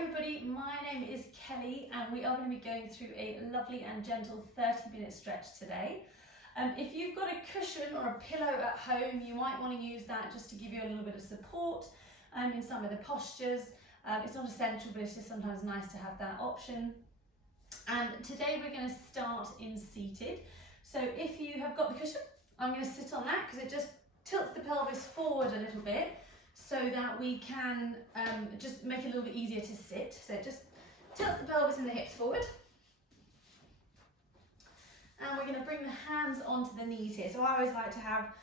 everybody, my name is Kelly and we are going to be going through a lovely and gentle 30-minute stretch today. If you've got a cushion or a pillow at home, you might want to use that just to give you a little bit of support in some of the postures. It's not essential, but it's just sometimes nice to have that option. And today we're going to start in seated. So if you have got the cushion, I'm going to sit on that because it just tilts the pelvis forward a little bit, so that we can just make it a little bit easier to sit. So just tilt the pelvis and the hips forward. And we're going to bring the hands onto the knees here. So I always like to have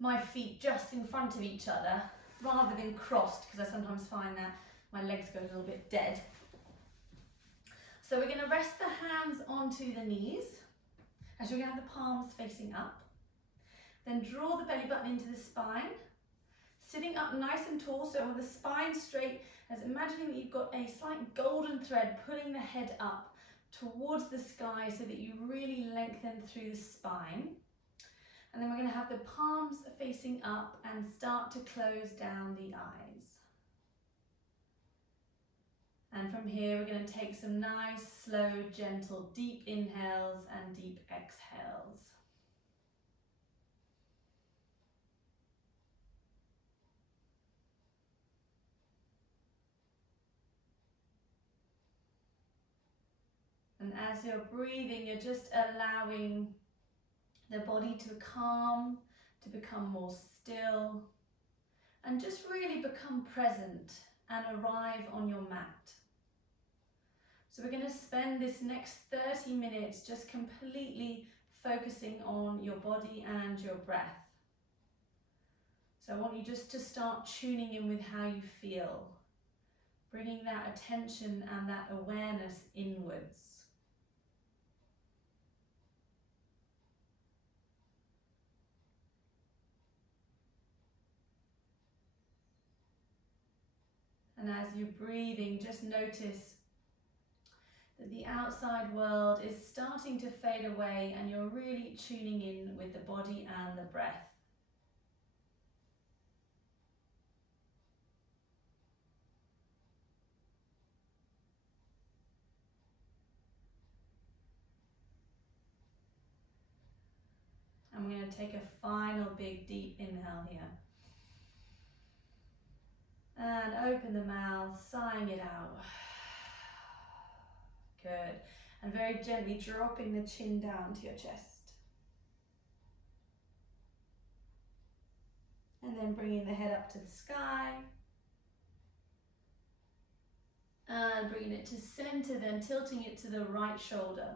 my feet just in front of each other rather than crossed, because I sometimes find that my legs go a little bit dead. So we're going to rest the hands onto the knees. Actually, we're going to have the palms facing up. Then draw the belly button into the spine. Sitting up nice and tall, so with the spine straight, as imagining that you've got a slight golden thread pulling the head up towards the sky so that you really lengthen through the spine. And then we're going to have the palms facing up and start to close down the eyes. And from here we're going to take some nice, slow, gentle, deep inhales and deep exhales. And as you're breathing, you're just allowing the body to calm, to become more still, and just really become present and arrive on your mat. So we're going to spend this next 30 minutes just completely focusing on your body and your breath. So I want you just to start tuning in with how you feel, bringing that attention and that awareness inwards. And as you're breathing, just notice that the outside world is starting to fade away and you're really tuning in with the body and the breath. And we're going to take a final big deep inhale here. And open the mouth, sighing it out. Good. And very gently dropping the chin down to your chest. And then bringing the head up to the sky. And bringing it to center, then tilting it to the right shoulder.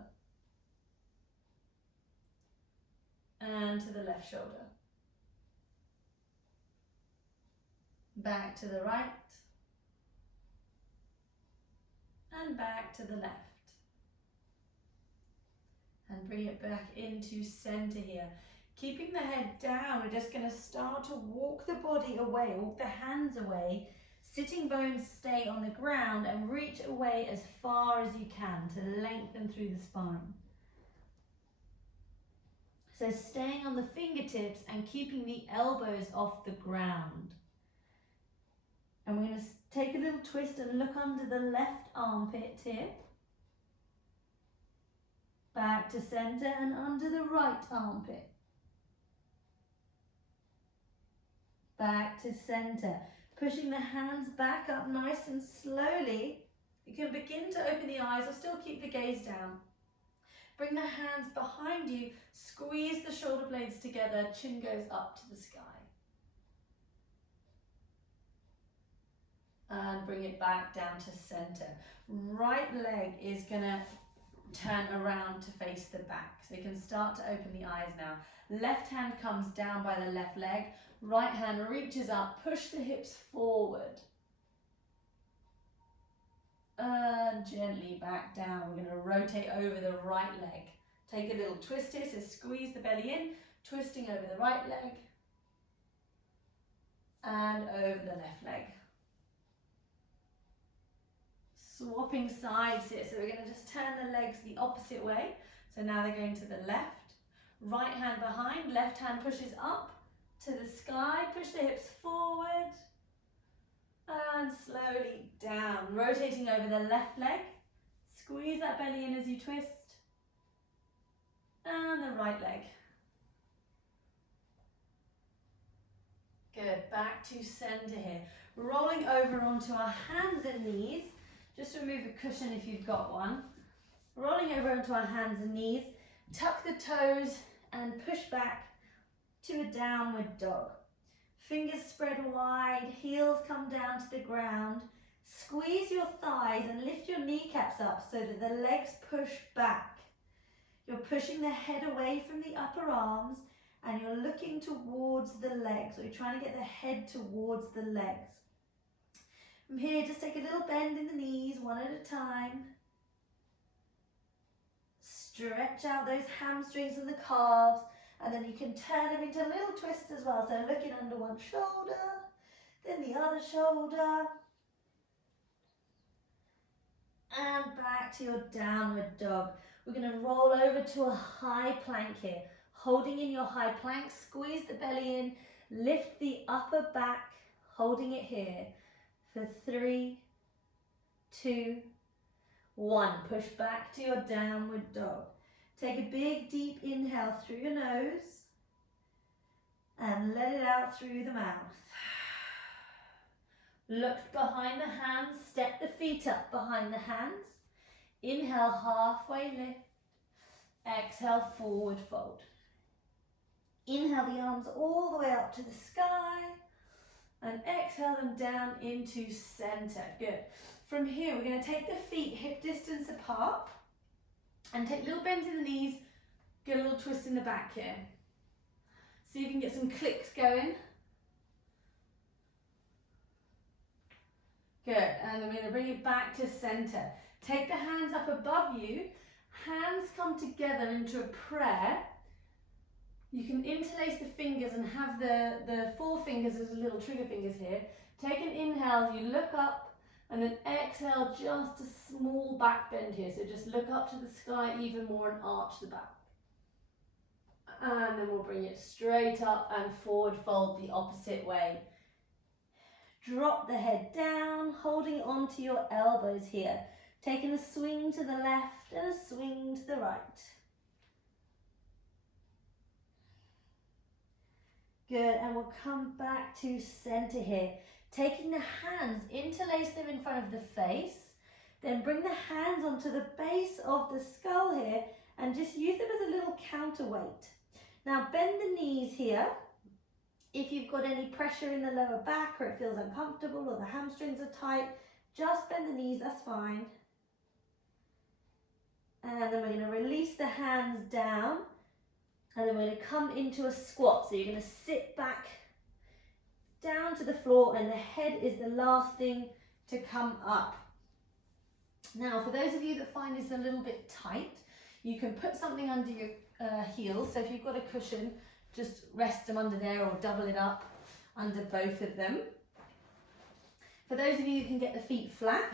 And to the left shoulder. Back to the right. And back to the left. And bring it back into center here. Keeping the head down, we're just going to start to walk the body away, walk the hands away. Sitting bones stay on the ground and reach away as far as you can to lengthen through the spine. So staying on the fingertips and keeping the elbows off the ground. And we're going to take a little twist and look under the left armpit here. Back to center and under the right armpit. Back to center. Pushing the hands back up nice and slowly. You can begin to open the eyes or still keep the gaze down. Bring the hands behind you. Squeeze the shoulder blades together. Chin goes up to the sky. And bring it back down to center. Right leg is going to turn around to face the back. So you can start to open the eyes now. Left hand comes down by the left leg. Right hand reaches up. Push the hips forward. And gently back down. We're going to rotate over the right leg. Take a little twist here. So squeeze the belly in. Twisting over the right leg. And over the left leg. Swapping sides here, so we're going to just turn the legs the opposite way. So now they're going to the left. Right hand behind, left hand pushes up to the sky. Push the hips forward. And and slowly down. Rotating over the left leg. Squeeze that belly in as you twist. And the right leg. Good, back to center here. Rolling over onto our hands and knees. Just remove a cushion if you've got one. Rolling over onto our hands and knees. Tuck the toes and push back to a downward dog. Fingers spread wide, heels come down to the ground. Squeeze your thighs and lift your kneecaps up so that the legs push back. You're pushing the head away from the upper arms and you're looking towards the legs, or you're trying to get the head towards the legs. From here, just take a little bend in the knees, one at a time. Stretch out those hamstrings and the calves, and then you can turn them into little twists as well. So looking under one shoulder, then the other shoulder, and back to your downward dog. We're going to roll over to a high plank here. Holding in your high plank, squeeze the belly in, lift the upper back, holding it here for 3, 2, 1. Push back to your downward dog. Take a big deep inhale through your nose and let it out through the mouth. Look behind the hands, step the feet up behind the hands. Inhale, halfway lift. Exhale, forward fold. Inhale the arms all the way up to the sky and exhale them down into center. Good. From here, we're going to take the feet hip distance apart and take little bends in the knees, get a little twist in the back here. See if you can get some clicks going. Good, and then we're going to bring it back to center. Take the hands up above you, hands come together into a prayer. You can interlace the fingers and have the forefingers as little trigger fingers here. Take an inhale, you look up, and then exhale, just a small back bend here. So just look up to the sky even more and arch the back. And then we'll bring it straight up and forward fold the opposite way. Drop the head down, holding onto your elbows here. Taking a swing to the left and a swing to the right. Good, and we'll come back to center here. Taking the hands, interlace them in front of the face, then bring the hands onto the base of the skull here and just use them as a little counterweight. Now bend the knees here. If you've got any pressure in the lower back or it feels uncomfortable or the hamstrings are tight, just bend the knees, that's fine. And then we're going to release the hands down. And then we're going to come into a squat. So you're going to sit back down to the floor and the head is the last thing to come up. Now, for those of you that find this a little bit tight, you can put something under your heels. So if you've got a cushion, just rest them under there or double it up under both of them. For those of you who can get the feet flat,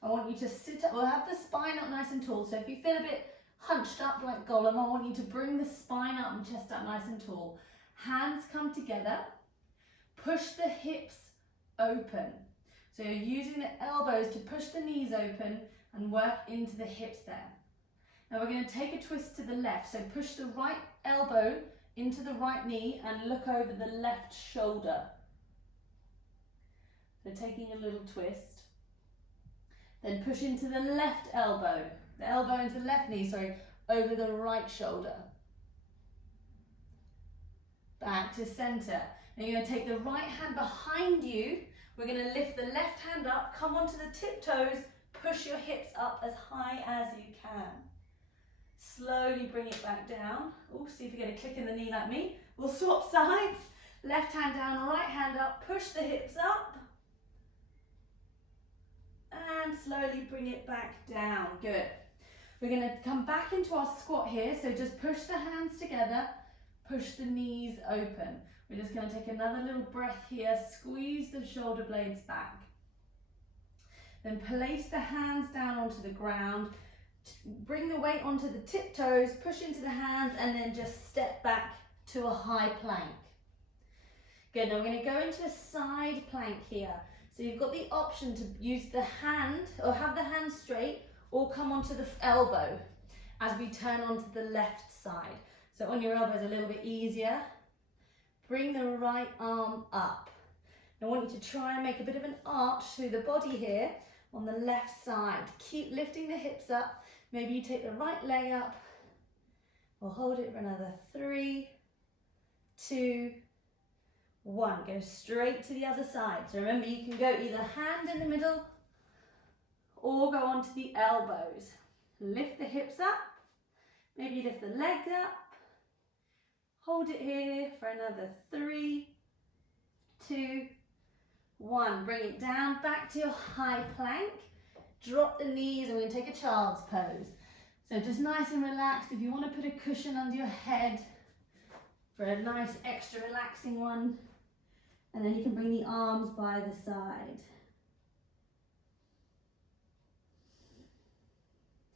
I want you to sit up or have the spine up nice and tall. So if you feel a bit hunched up like Gollum, I want you to bring the spine up and chest up nice and tall. Hands come together. Push the hips open. So you're using the elbows to push the knees open and work into the hips there. Now we're going to take a twist to the left. So push the right elbow into the right knee and look over the left shoulder. So taking a little twist. Then push into the left elbow. The elbow into the left knee, over the right shoulder. Back to center. Now you're going to take the right hand behind you. We're going to lift the left hand up, come onto the tiptoes, push your hips up as high as you can. Slowly bring it back down. Oh, see if you get a click in the knee like me. We'll swap sides. Left hand down, right hand up, push the hips up. And slowly bring it back down. Good. We're going to come back into our squat here. So just push the hands together, push the knees open. We're just going to take another little breath here. Squeeze the shoulder blades back. Then place the hands down onto the ground. Bring the weight onto the tiptoes, push into the hands, and then just step back to a high plank. Good, now we're going to go into a side plank here. So you've got the option to use the hand or have the hand straight or come onto the elbow as we turn onto the left side. So on your elbow is a little bit easier. Bring the right arm up. I want you to try and make a bit of an arch through the body here on the left side. Keep lifting the hips up. Maybe you take the right leg up or hold it for another 3, 2, 1. Go straight to the other side. So remember, you can go either hand in the middle or go onto the elbows. Lift the hips up. Maybe lift the legs up. Hold it here for another 3, 2, 1. Bring it down back to your high plank. Drop the knees and we're going to take a child's pose. So just nice and relaxed. If you want to put a cushion under your head for a nice extra relaxing one. And then you can bring the arms by the side.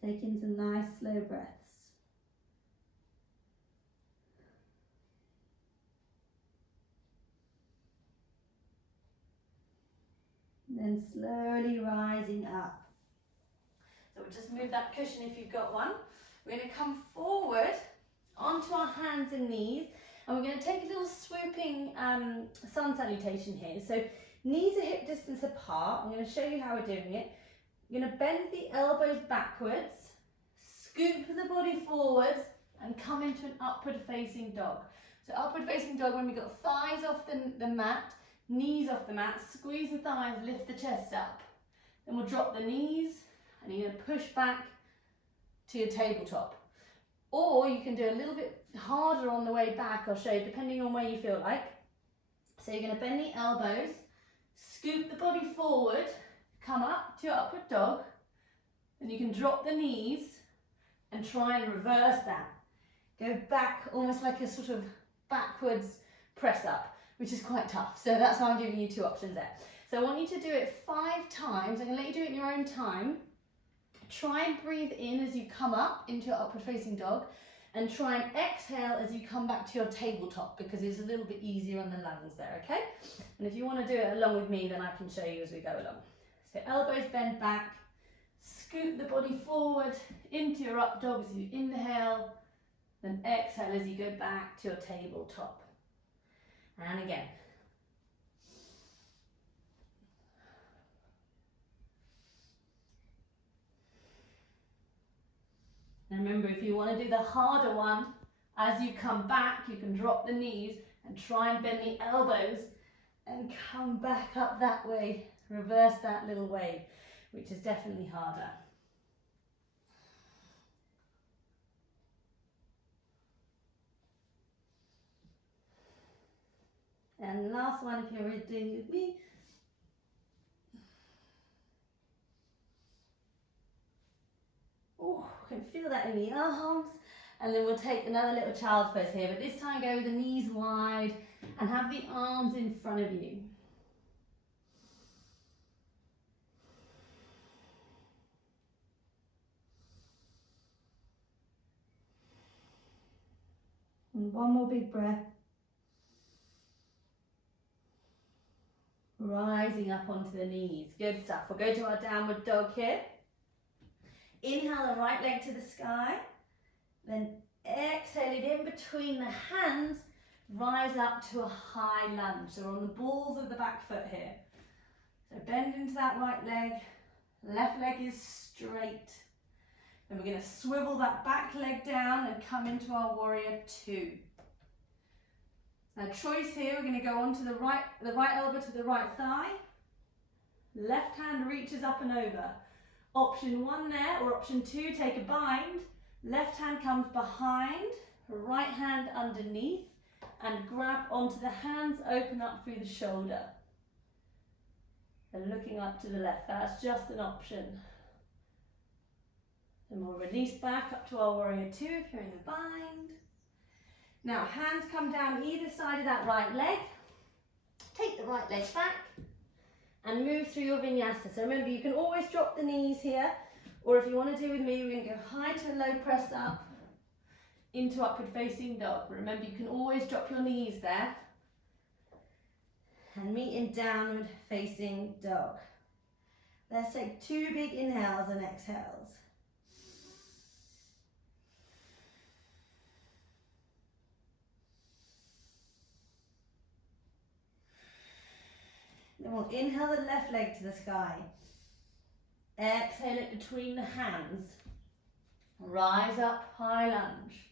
Take in some nice slow breaths. Then slowly rising up. So we'll just move that cushion if you've got one. We're going to come forward onto our hands and knees, and we're going to take a little swooping sun salutation here. So knees are hip distance apart. I'm going to show you how we're doing it. You're going to bend the elbows backwards, scoop the body forwards, and come into an upward facing dog. So upward facing dog when we've got thighs off the mat, knees off the mat, squeeze the thighs, lift the chest up. Then we'll drop the knees and you're going to push back to your tabletop. Or you can do a little bit harder on the way back, I'll show you, depending on where you feel like. So you're going to bend the elbows, scoop the body forward, come up to your upward dog, then you can drop the knees and try and reverse that. Go back almost like a sort of backwards press up, which is quite tough. So that's why I'm giving you 2 options there. So I want you to do it 5 times. I'm going to let you do it in your own time. Try and breathe in as you come up into your upward facing dog, and try and exhale as you come back to your tabletop, because it's a little bit easier on the lungs there, okay? And if you want to do it along with me, then I can show you as we go along. So elbows bend back, scoop the body forward into your up dog as you inhale, then exhale as you go back to your tabletop. And again. And remember, if you want to do the harder one, as you come back, you can drop the knees and try and bend the elbows and come back up that way. Reverse that little wave, which is definitely harder. And last one, if you're doing it with me. Oh, I can feel that in the arms. And then we'll take another little child's pose here, but this time go with the knees wide and have the arms in front of you. And one more big breath. Rising up onto the knees. Good stuff. We'll go to our downward dog here. Inhale the right leg to the sky. Then exhale it in between the hands. Rise up to a high lunge. So we're on the balls of the back foot here. So bend into that right leg. Left leg is straight. Then we're going to swivel that back leg down and come into our warrior 2. Now choice here, we're going to go onto the right elbow to the right thigh. Left hand reaches up and over. Option 1 there, or option 2, take a bind. Left hand comes behind, right hand underneath, and grab onto the hands, open up through the shoulder. And looking up to the left, that's just an option. Then we'll release back up to our warrior 2 if you're in the bind. Now hands come down either side of that right leg. Take the right leg back and move through your vinyasa. So remember, you can always drop the knees here, or if you want to do with me, we're going to go high to low press up into upward facing dog. But remember, you can always drop your knees there. and meet in downward facing dog. Let's take 2 big inhales and exhales. Then we'll inhale the left leg to the sky. Exhale it between the hands. Rise up, high lunge.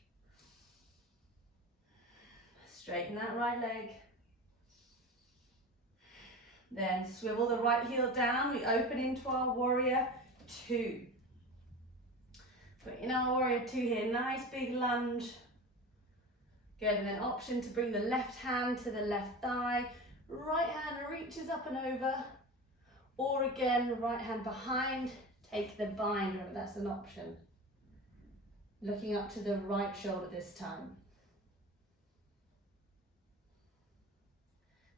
Straighten that right leg. Then swivel the right heel down. We open into our warrior 2. So in our warrior 2 here, nice big lunge. Good, and then option to bring the left hand to the left thigh. Right hand reaches up and over. Or again, right hand behind, take the binder, that's an option. Looking up to the right shoulder this time.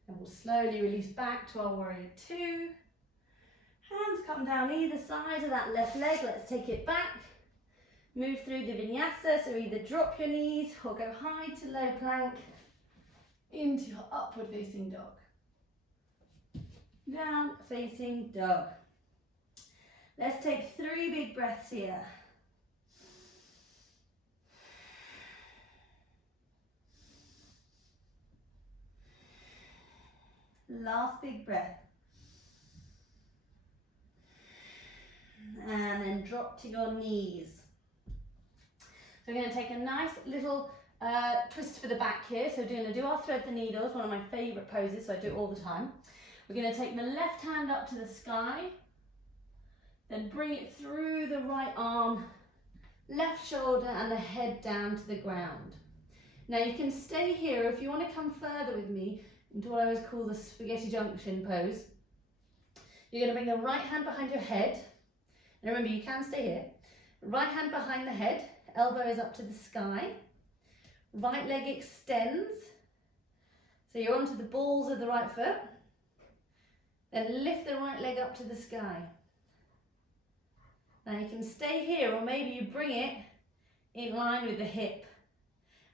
And we'll slowly release back to our warrior 2. Hands come down either side of that left leg. Let's take it back. Move through the vinyasa, so either drop your knees or go high to low plank into your upward facing dog. Down facing dog. Let's take 3 big breaths here. Last big breath. And then drop to your knees. So we're going to take a nice little twist for the back here. So we're going to do our thread the needles, one of my favourite poses, so I do it all the time. We're going to take the left hand up to the sky, then bring it through the right arm, left shoulder and the head down to the ground. Now you can stay here. If you want to come further with me into what I always call the spaghetti junction pose, you're going to bring the right hand behind your head. And remember, you can stay here. Right hand behind the head, elbow is up to the sky. Right leg extends. So you're onto the balls of the right foot. Then lift the right leg up to the sky. Now you can stay here, or maybe you bring it in line with the hip.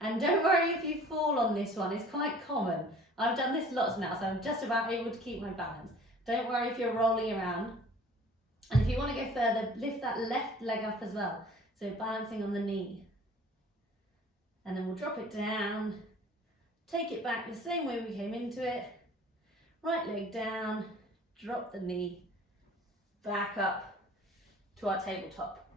And don't worry if you fall on this one, it's quite common. I've done this lots now, so I'm just about able to keep my balance. Don't worry if you're rolling around. And if you want to go further, lift that left leg up as well. So balancing on the knee. And then we'll drop it down, take it back the same way we came into it. Right leg down, drop the knee, back up to our tabletop.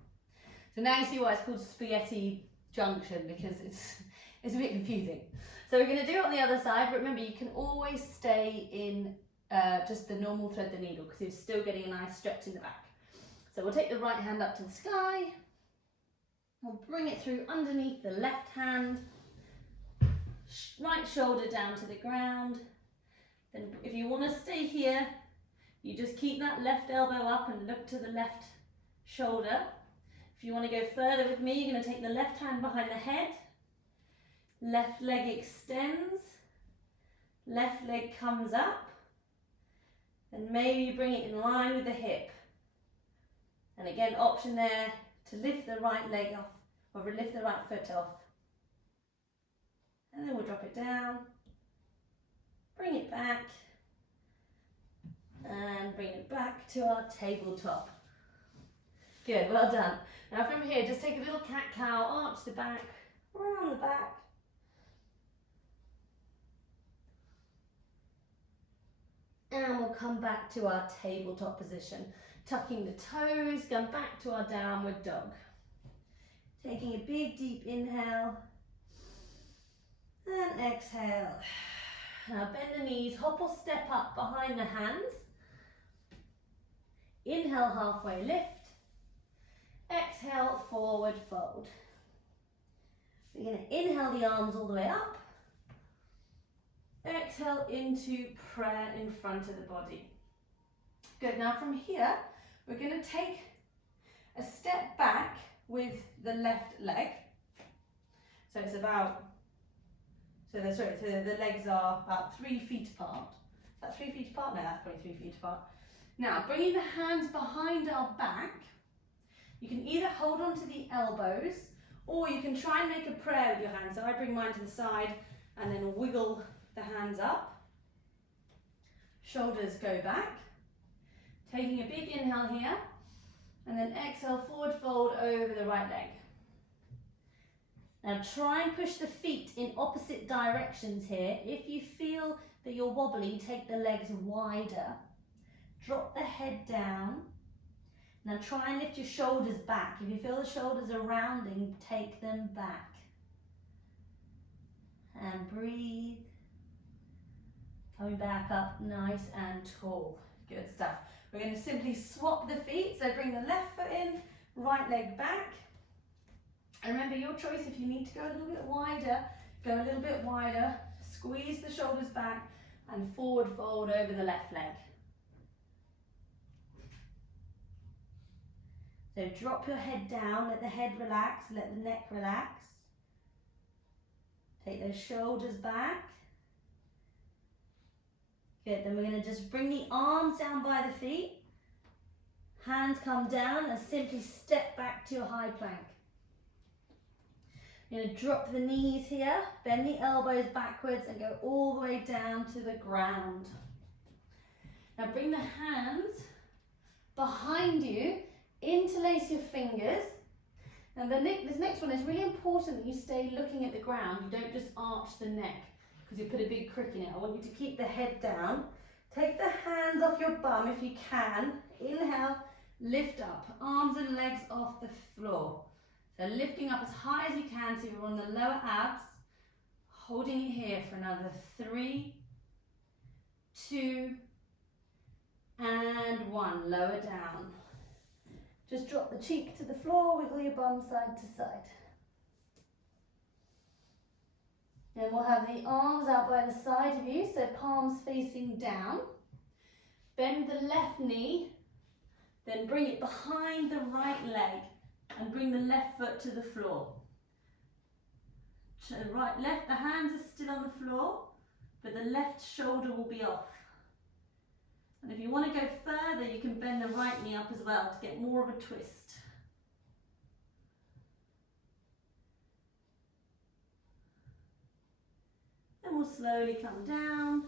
So now you see why it's called spaghetti junction, because it's a bit confusing. So we're going to do it on the other side, but remember you can always stay in just the normal thread the needle, because you're still getting a nice stretch in the back. So we'll take the right hand up to the sky, we'll bring it through underneath the left hand, right shoulder down to the ground. Then if you want to stay here, you just keep that left elbow up and look to the left shoulder. If you want to go further with me, you're going to take the left hand behind the head, left leg extends, left leg comes up, and maybe you bring it in line with the hip. And again, option there to lift the right leg off, or lift the right foot off. And then we'll drop it down, bring it back, and bring it back to our tabletop. Good, well done. Now from here, just take a little cat-cow, arch the back, around the back. And we'll come back to our tabletop position. Tucking the toes, going back to our downward dog. Taking a big deep inhale and exhale. Now bend the knees, hop or step up behind the hands. Inhale, halfway lift. Exhale, forward fold. We're going to inhale the arms all the way up. Exhale into prayer in front of the body. Good, now from here, we're going to take a step back with the left leg. So it's about, so the legs are about 3 feet apart. Is that 3 feet apart? No, that's probably 3 feet apart. Now, bringing the hands behind our back, you can either hold on to the elbows, or you can try and make a prayer with your hands. So I bring mine to the side and then wiggle the hands up. shoulders go back. Taking a big inhale here, and then exhale, forward fold over the right leg. Now try and push the feet in opposite directions here. If you feel that you're wobbly, take the legs wider. Drop the head down. Now try and lift your shoulders back. If you feel the shoulders are rounding, take them back. And breathe. Coming back up, nice and tall. Good stuff. We're going to simply swap the feet. So bring the left foot in, right leg back. And remember your choice, if you need to go a little bit wider, go a little bit wider. Squeeze the shoulders back and forward fold over the left leg. So drop your head down, let the head relax, let the neck relax. Take those shoulders back. Good, then we're going to just bring the arms down by the feet. Hands come down and simply step back to your high plank. You're going to drop the knees here, bend the elbows backwards and go all the way down to the ground. Now bring the hands behind you, interlace your fingers. And this next one is really important that you stay looking at the ground. You don't just arch the neck, because you put a big crick in it. I want you to keep the head down. Take the hands off your bum if you can. Inhale, lift up. Arms and legs off the floor. So lifting up as high as you can so you're on the lower abs. Holding it here for another 3, 2, and 1. Lower down. Just drop the cheek to the floor, wiggle your bum side to side. Then we'll have the arms out by the side of you, so palms facing down. Bend the left knee, then bring it behind the right leg and bring the left foot to the floor. To the right, left, the hands are still on the floor, but the left shoulder will be off. And if you want to go further, you can bend the right knee up as well to get more of a twist. Then we'll slowly come down.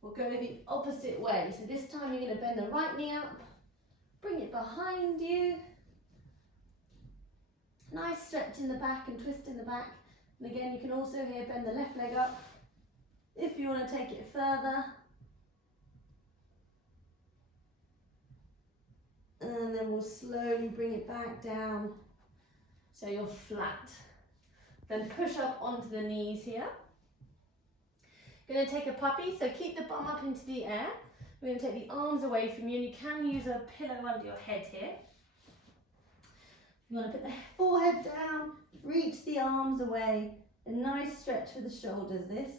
We'll go the opposite way. So this time you're going to bend the right knee up, bring it behind you. Nice stretch in the back and twist in the back. And again, you can also here bend the left leg up if you want to take it further. And then we'll slowly bring it back down so you're flat. Then push up onto the knees here. Going to take a puppy, so keep the bum up into the air. We're going to take the arms away from you, and you can use a pillow under your head here. You want to put the forehead down, reach the arms away. A nice stretch for the shoulders, this.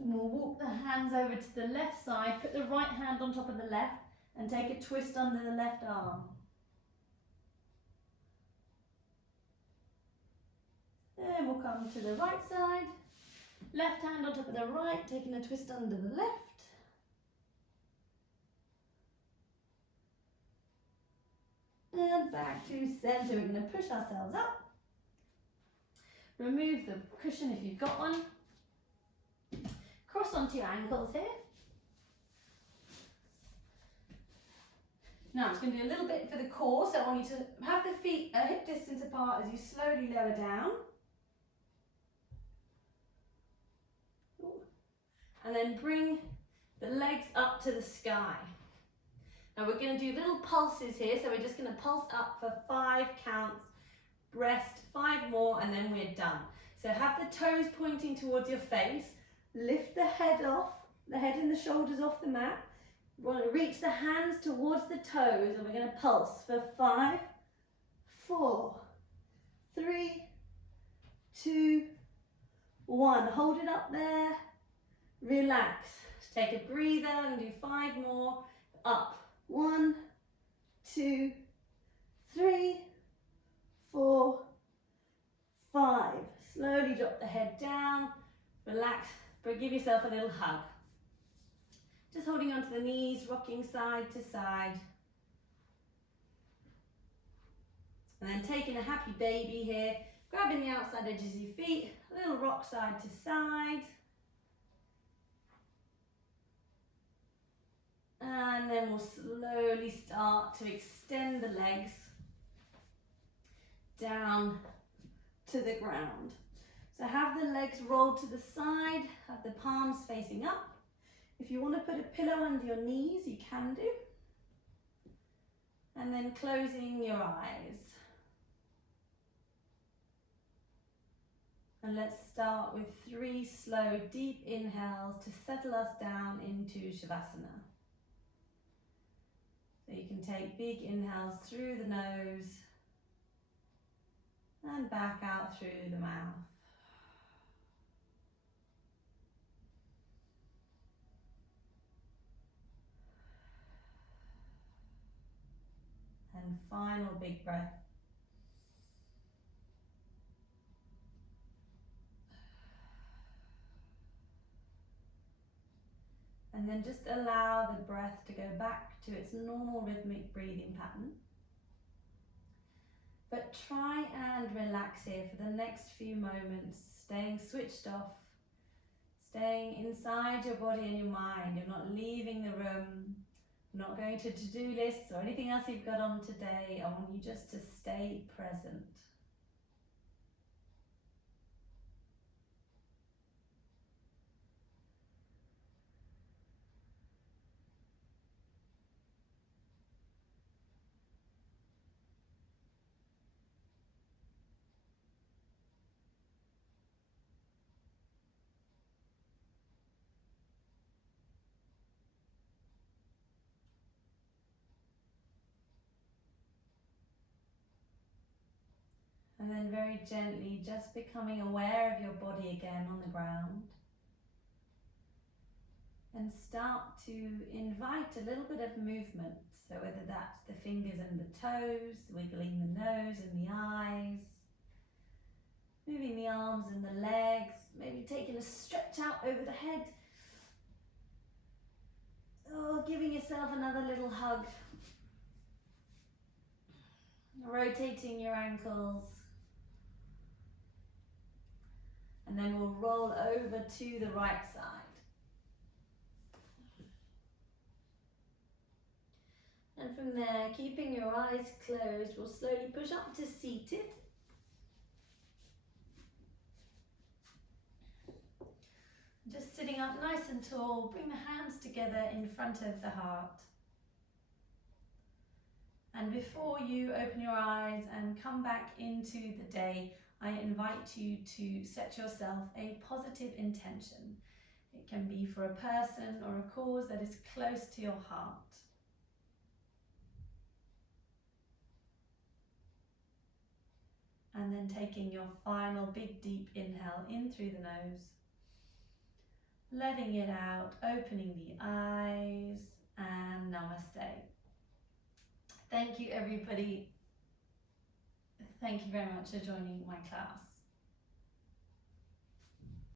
And we'll walk the hands over to the left side, put the right hand on top of the left, and take a twist under the left arm. Then we'll come to the right side, left hand on top of the right, taking a twist under the left. And back to centre. We're going to push ourselves up. Remove the cushion if you've got one. Cross onto your ankles here. Now I'm just going to do a little bit for the core, so I want you to have the feet a hip distance apart as you slowly lower down. And then bring the legs up to the sky. Now we're going to do little pulses here, so we're just going to pulse up for 5 counts, breast, 5 more, and then we're done. So have the toes pointing towards your face, lift the head off, the head and the shoulders off the mat. We want to reach the hands towards the toes, and we're going to pulse for 5, 4, 3, 2, 1. Hold it up there. Relax. Take a breather and do 5 more. Up. 1, 2, 3, 4, 5. Slowly drop the head down. Relax. But give yourself a little hug. Just holding onto the knees, rocking side to side. And then taking a happy baby here, grabbing the outside edges of your feet, a little rock side to side. And then we'll slowly start to extend the legs down to the ground. So have the legs rolled to the side, have the palms facing up. If you want to put a pillow under your knees, you can do. And then closing your eyes. And let's start with 3 slow, deep inhales to settle us down into Shavasana. So you can take big inhales through the nose and back out through the mouth. And final big breath. And then just allow the breath to go back to its normal rhythmic breathing pattern. But try and relax here for the next few moments, staying switched off, staying inside your body and your mind. You're not leaving the room, not going to to-do lists or anything else you've got on today. I want you just to stay present. And then very gently just becoming aware of your body again on the ground. And start to invite a little bit of movement. So whether that's the fingers and the toes, wiggling the nose and the eyes, moving the arms and the legs, maybe taking a stretch out over the head. Or giving yourself another little hug. Rotating your ankles. And then we'll roll over to the right side. And from there, keeping your eyes closed, we'll slowly push up to seated. Just sitting up nice and tall, bring the hands together in front of the heart. And before you open your eyes and come back into the day, I invite you to set yourself a positive intention. It can be for a person or a cause that is close to your heart. And then taking your final big deep inhale in through the nose, letting it out, opening the eyes, and namaste. Thank you everybody. Thank you very much for joining my class.